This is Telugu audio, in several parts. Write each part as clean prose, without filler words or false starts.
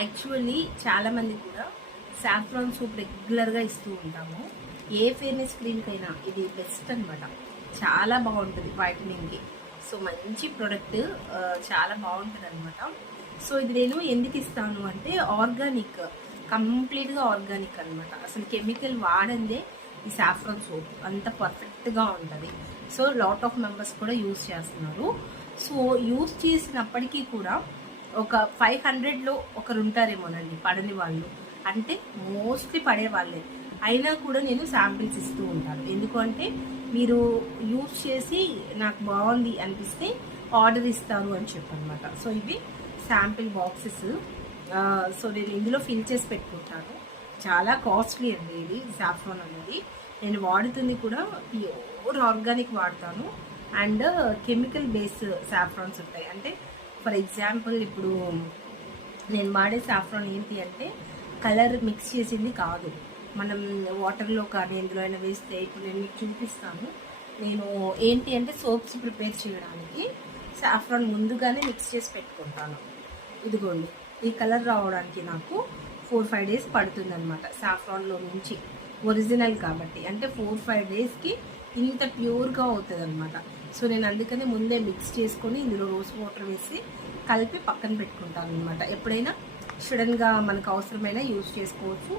యాక్చువల్లీ చాలామంది కూడా సాఫ్రాన్ సూప్ రెగ్యులర్గా ఇస్తూ ఉంటాము. ఏ ఫేర్నెస్ క్రీమ్కైనా ఇది బెస్ట్ అనమాట. చాలా బాగుంటుంది వైటనింగ్కి. సో మంచి ప్రోడక్ట్, చాలా బాగుంటుంది అనమాట. సో ఇది నేను ఎందుకు ఇస్తాను అంటే ఆర్గానిక్, కంప్లీట్గా ఆర్గానిక్ అనమాట. అసలు కెమికల్ వాడందే ఈ సాఫ్రాన్ సోప్ అంత పర్ఫెక్ట్గా ఉంటుంది. సో లాట్ ఆఫ్ మెంబర్స్ కూడా యూజ్ చేస్తున్నారు. సో యూజ్ చేసినప్పటికీ కూడా ఒక 500లో ఒకరు ఉంటారేమోనండి పడని వాళ్ళు, అంటే మోస్ట్లీ పడే వాళ్ళే. అయినా కూడా నేను శాంపిల్స్ ఇస్తూ ఉంటాను. ఎందుకంటే మీరు యూజ్ చేసి నాకు బాగుంది అనిపిస్తే ఆర్డర్ ఇస్తారు అని చెప్పనమాట. సో ఇవి శాంపిల్ బాక్సెస్. సో నేను ఇందులో ఫిల్ చేసి పెట్టుకుంటాను. చాలా కాస్ట్లీ అండి ఇది సాఫ్రాన్ అనేది. నేను వాడుతుంది కూడా ప్యూర్ ఆర్గానిక్ వాడతాను. అండ్ కెమికల్ బేస్ సాఫ్రాన్స్ ఉంటాయి. అంటే ఫర్ ఎగ్జాంపుల్ ఇప్పుడు నేను వాడే సాఫ్రాన్ ఏంటి అంటే కలర్ మిక్స్ చేసింది కాదు. మనం వాటర్లో కానీ ఎందులో అయినా వేస్తే, ఇప్పుడు నేను మీకు చూపిస్తాను. నేను ఏంటి అంటే సోప్స్ ప్రిపేర్ చేయడానికి సాఫ్రాన్ ముందుగానే మిక్స్ చేసి పెట్టుకుంటాను. ఇదిగోండి, ఈ కలర్ రావడానికి నాకు 4-5 డేస్ పడుతుంది అనమాట. సాఫ్రాన్లో నుంచి ఒరిజినల్ కాబట్టి, అంటే 4-5 డేస్కి ఇంత ప్యూర్గా అవుతుంది అనమాట. సో నేను అందుకనే ముందే మిక్స్ చేసుకొని ఇందులో రోజ్ వాటర్ వేసి కలిపి పక్కన పెట్టుకుంటాను అనమాట. ఎప్పుడైనా సడన్గా మనకు అవసరమైన యూజ్ చేసుకోవచ్చు.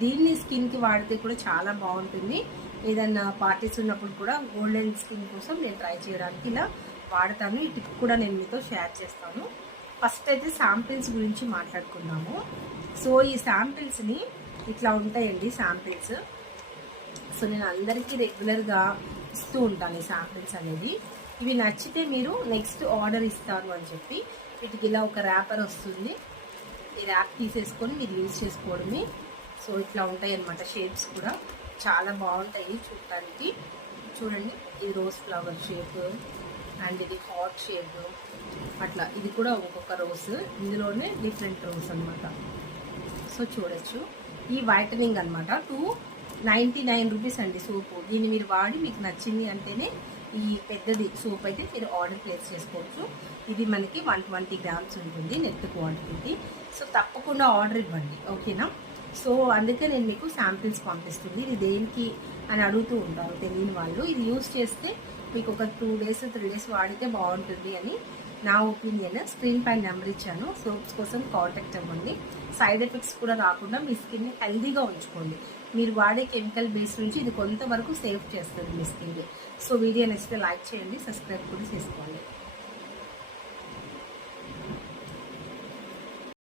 దీన్ని స్కిన్కి వాడితే కూడా చాలా బాగుంటుంది. ఏదన్నా పార్టీస్ ఉన్నప్పుడు కూడా గోల్డెన్ స్కిన్ కోసం నేను ట్రై చేయడానికి ఇలా వాడతాను. ఈ టిప్ కూడా నేను మీతో షేర్ చేస్తాను. ఫస్ట్ అయితే శాంపిల్స్ గురించి మాట్లాడుకున్నాము. సో ఈ శాంపిల్స్ని ఇట్లా ఉంటాయండి శాంపిల్స్. సో నేను అందరికీ రెగ్యులర్గా ఇస్తూ ఉంటాను ఈ శాంపిల్స్ అనేది. ఇవి నచ్చితే మీరు నెక్స్ట్ ఆర్డర్ ఇస్తారు అని చెప్పి వీటికి ఇలా ఒక ర్యాపర్ వస్తుంది. ఈ ర్యాప్ తీసేసుకొని మీరు యూజ్ చేసుకోవడమే. సో ఇట్లా ఉంటాయి అన్నమాట. షేప్స్ కూడా చాలా బాగుంటాయి చూడటానికి. చూడండి, ఇది రోజ్ ఫ్లవర్ షేప్ అండ్ ఇది హార్ట్ షేప్, అట్లా ఇది కూడా ఒక్కొక్క రోజ్, ఇందులోనే డిఫరెంట్ రోజ్ అనమాట. సో చూడొచ్చు, ఈ వైటనింగ్ అనమాట. 299 రూపీస్ అండి సోపు. దీన్ని మీరు వాడి మీకు నచ్చింది అంటేనే ఈ పెద్దది సోప్ అయితే మీరు ఆర్డర్ ప్లేస్ చేసుకోవచ్చు. ఇది మనకి 120 గ్రామ్స్ ఉంటుంది నెట్ క్వాంటిటీ. సో తప్పకుండా ఆర్డర్ ఇవ్వండి, ఓకేనా? సో అందుకే నేను మీకు శాంపిల్స్ పంపిస్తుంది. ఇది దేనికి అని అడుగుతూ ఉంటారు తెలియని వాళ్ళు. ఇది యూజ్ చేస్తే మీకు ఒక 2 డేస్ 3 డేస్ వాడితే బాగుంటుంది అని నా ఒపీనియన్. స్క్రీన్ పైన నెంబర్ ఇచ్చాను, సోప్స్ కోసం కాంటాక్ట్ అవ్వండి. సైడ్ ఎఫెక్ట్స్ కూడా రాకుండా మీ స్కిన్ని హెల్దీగా ఉంచుకోండి. మీరు వాడే కెమికల్ బేస్ నుంచి ఇది కొంతవరకు సేవ్ చేస్తుంది మీ స్కిన్ని. సో వీడియో నచ్చితే లైక్ చేయండి, సబ్స్క్రైబ్ కూడా చేసుకోండి.